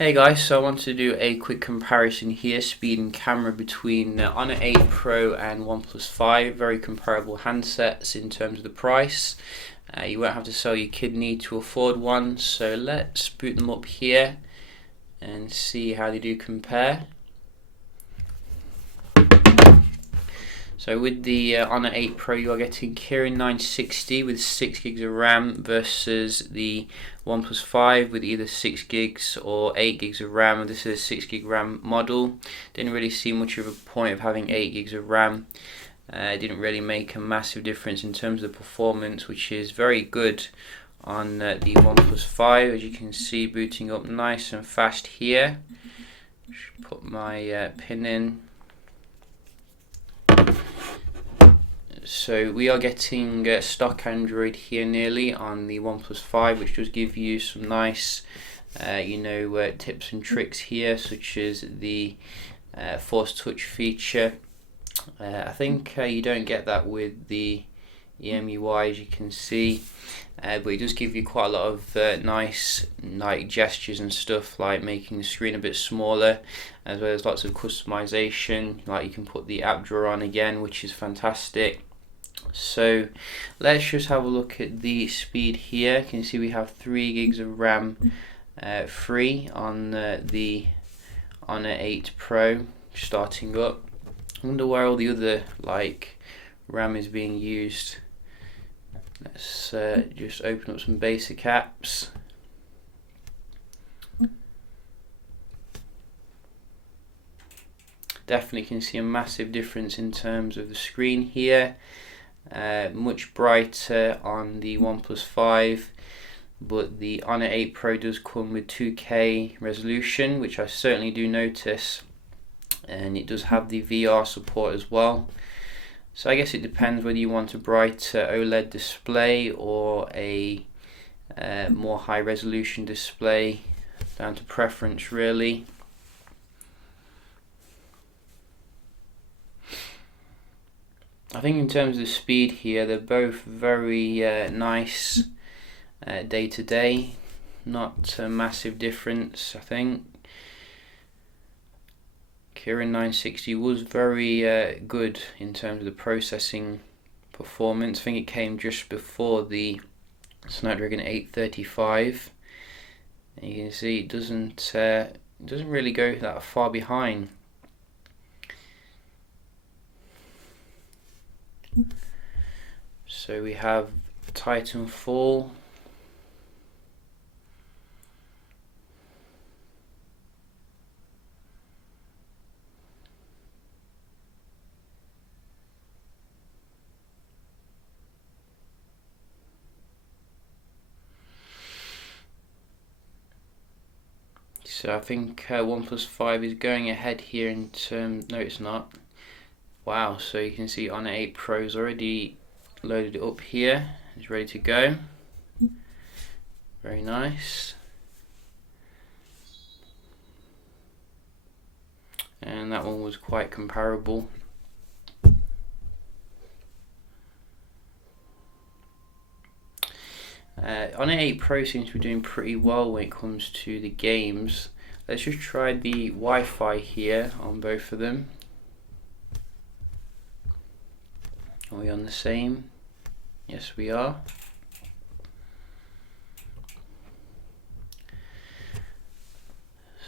Hey guys, so I want to do a quick comparison here, speed and camera between Honor 8 Pro and OnePlus 5. Very comparable handsets in terms of the price. You won't have to sell your kidney to afford one, so let's boot them up here and see how they do compare. So with the Honor 8 Pro, you are getting Kirin 960 with 6 gigs of RAM versus the OnePlus 5 with either 6 gigs or 8 gigs of RAM. This is a 6 gig RAM model. Didn't really see much of a point of having 8 gigs of RAM. It didn't really make a massive difference in terms of the performance, which is very good on the OnePlus 5. As you can see, booting up nice and fast here. Put my pin in. So we are getting stock Android here nearly on the OnePlus 5, which does give you some nice tips and tricks here, such as the Force Touch feature. I think you don't get that with the EMUI, as you can see, but it does give you quite a lot of nice gestures and stuff, like making the screen a bit smaller, as well as lots of customization, like you can put the app drawer on again, which is fantastic. So let's just have a look at the speed here. You can see we have 3 gigs of RAM free on the Honor 8 Pro starting up. I wonder where all the other RAM is being used. Let's just open up some basic apps. Definitely can see a massive difference in terms of the screen here. Much brighter on the OnePlus 5, but the Honor 8 Pro does come with 2K resolution, which I certainly do notice, and it does have the VR support as well. So I guess it depends whether you want a brighter OLED display or a more high resolution display, down to preference really. I think in terms of the speed here, they're both very nice day to day, not a massive difference. I think Kirin 960 was very good in terms of the processing performance. I think it came just before the Snapdragon 835, and you can see it doesn't really go that far behind. So we have Titanfall. So I think OnePlus 5 is going ahead here in terms. No, it's not. Wow, so you can see Honor 8 Pro's already loaded it up here. It's ready to go. Very nice. And that one was quite comparable. Honor 8 Pro seems to be doing pretty well when it comes to the games. Let's just try the Wi-Fi here on both of them. Are we on the same? Yes, we are.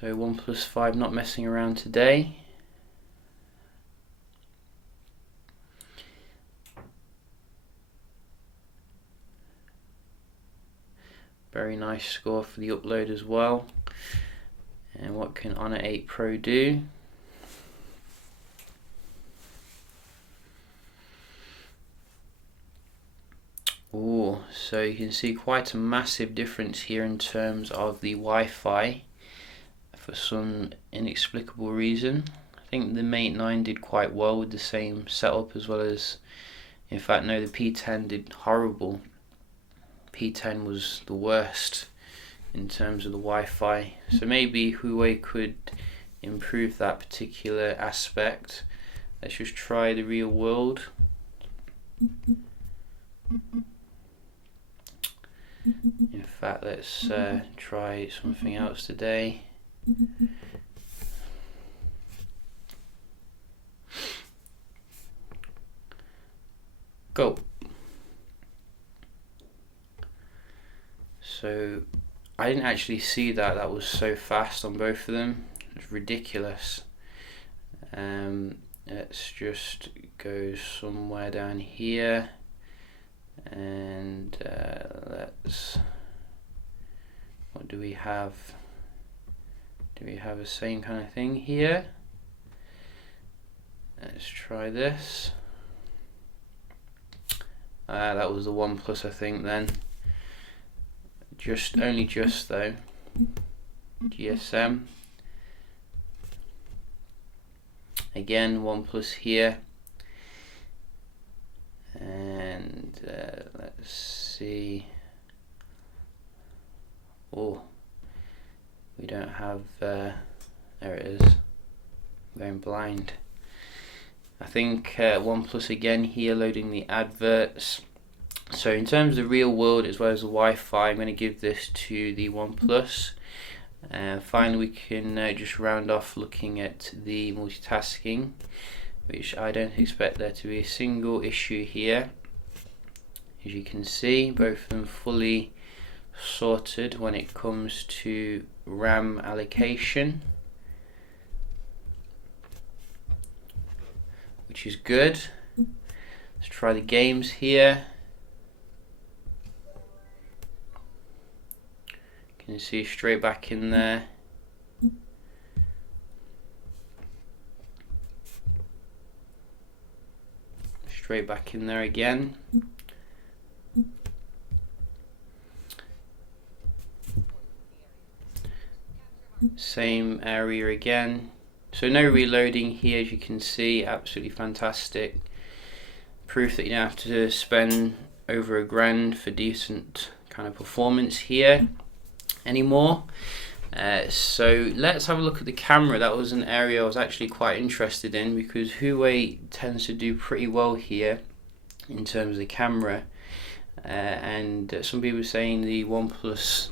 So OnePlus 5 not messing around today. Very nice score for the upload as well. And what can Honor 8 Pro do? Oh, so you can see quite a massive difference here in terms of the Wi-Fi for some inexplicable reason. I think the Mate 9 did quite well with the same setup, as well as, in fact no, the P10 did horrible. P10 was the worst in terms of the Wi-Fi. So maybe Huawei could improve that particular aspect. Let's just try the real world. In fact, let's try something else today. Go. So I didn't actually see that. That was so fast on both of them. It's ridiculous. Let's just go somewhere down here, and let's. What do we have? Do we have the same kind of thing here? Let's try this. That was the OnePlus, I think. Then. Only just though. GSM. Again, OnePlus here. And let's see. Oh, we don't have. There it is. I'm going blind. I think OnePlus again here, loading the adverts. So in terms of the real world as well as the Wi-Fi, I'm going to give this to the OnePlus. Finally, we can just round off looking at the multitasking, which I don't expect there to be a single issue here. As you can see, both of them fully sorted when it comes to RAM allocation, which is good. Let's try the games here. You can see straight back in there. Straight back in there again. Same area again. So no reloading here, as you can see. Absolutely fantastic. Proof that you don't have to spend over $1,000 for decent kind of performance here anymore. So let's have a look at the camera. That was an area I was actually quite interested in, because Huawei tends to do pretty well here in terms of the camera, and some people are saying the OnePlus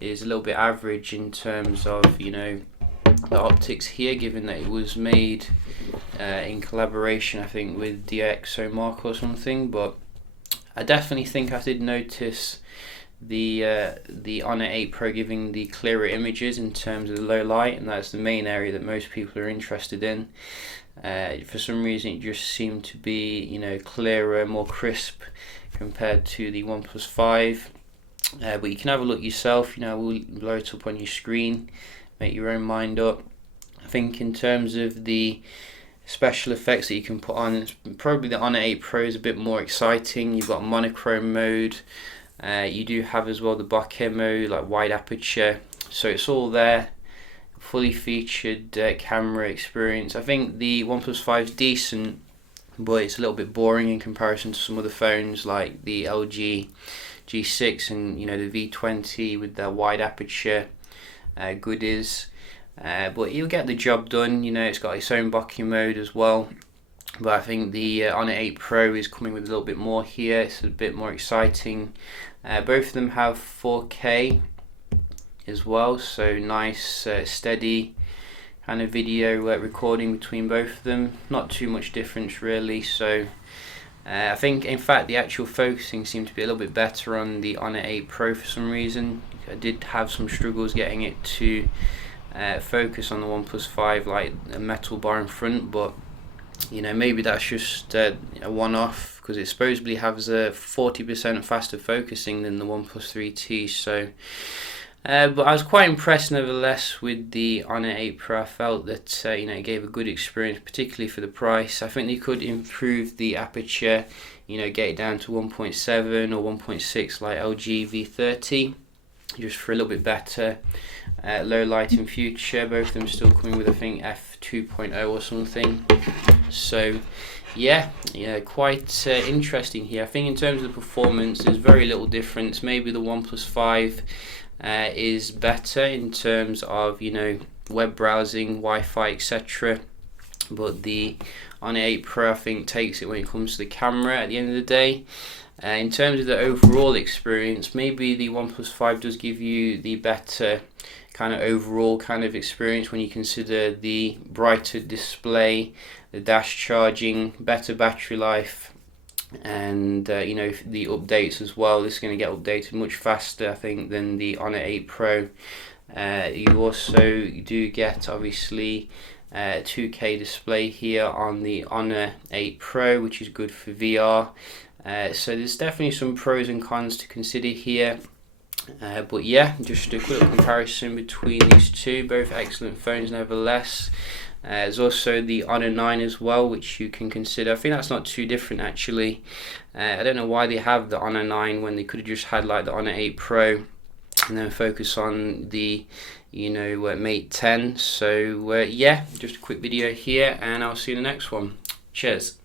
is a little bit average in terms of, you know, the optics here, given that it was made in collaboration, I think, with DxOMark or something. But I definitely think I did notice the Honor 8 Pro giving the clearer images in terms of the low light, and that's the main area that most people are interested in. For some reason, it just seemed to be, you know, clearer, more crisp compared to the OnePlus 5. But you can have a look yourself. You know, we'll blow it up on your screen, make your own mind up. I think in terms of the special effects that you can put on, probably the Honor 8 Pro is a bit more exciting. You've got monochrome mode. You do have as well the bokeh mode, like wide aperture, so it's all there. Fully featured camera experience. I think the OnePlus 5 is decent, but it's a little bit boring in comparison to some other phones like the LG G6 and, you know, the V20 with their wide aperture goodies. But you'll get the job done. You know, it's got its own bokeh mode as well. But I think the Honor 8 Pro is coming with a little bit more here. It's a bit more exciting. Both of them have 4K as well, so nice steady kind of video recording between both of them. Not too much difference really. So I think, in fact, the actual focusing seemed to be a little bit better on the Honor 8 Pro for some reason. I did have some struggles getting it to focus on the OnePlus 5, like a metal bar in front, but you know, maybe that's just a one-off, because it supposedly has a 40% faster focusing than the OnePlus 3T. So, but I was quite impressed nevertheless with the Honor 8 Pro. I felt that you know, it gave a good experience, particularly for the price. I think they could improve the aperture, you know, get it down to 1.7 or 1.6 like LG V30, just for a little bit better low light in future. Both of them still coming with, I think, f2.0 or something. So yeah, quite interesting here. I think in terms of the performance, there's very little difference. Maybe the OnePlus 5 is better in terms of, you know, web browsing, Wi-Fi, etc. But the Honor 8 Pro, I think, takes it when it comes to the camera at the end of the day. In terms of the overall experience, maybe the OnePlus 5 does give you the better kind of overall kind of experience when you consider the brighter display, the dash charging, better battery life, and you know, the updates as well. This is going to get updated much faster, I think, than the Honor 8 Pro. You also do get obviously 2K display here on the Honor 8 Pro, which is good for VR. So there's definitely some pros and cons to consider here. But yeah, just a quick comparison between these two, both excellent phones nevertheless. There's also the Honor 9 as well, which you can consider. I think that's not too different actually. I don't know why they have the Honor 9 when they could have just had like the Honor 8 Pro and then focus on the, you know, Mate 10. So yeah, just a quick video here, and I'll see you in the next one. Cheers.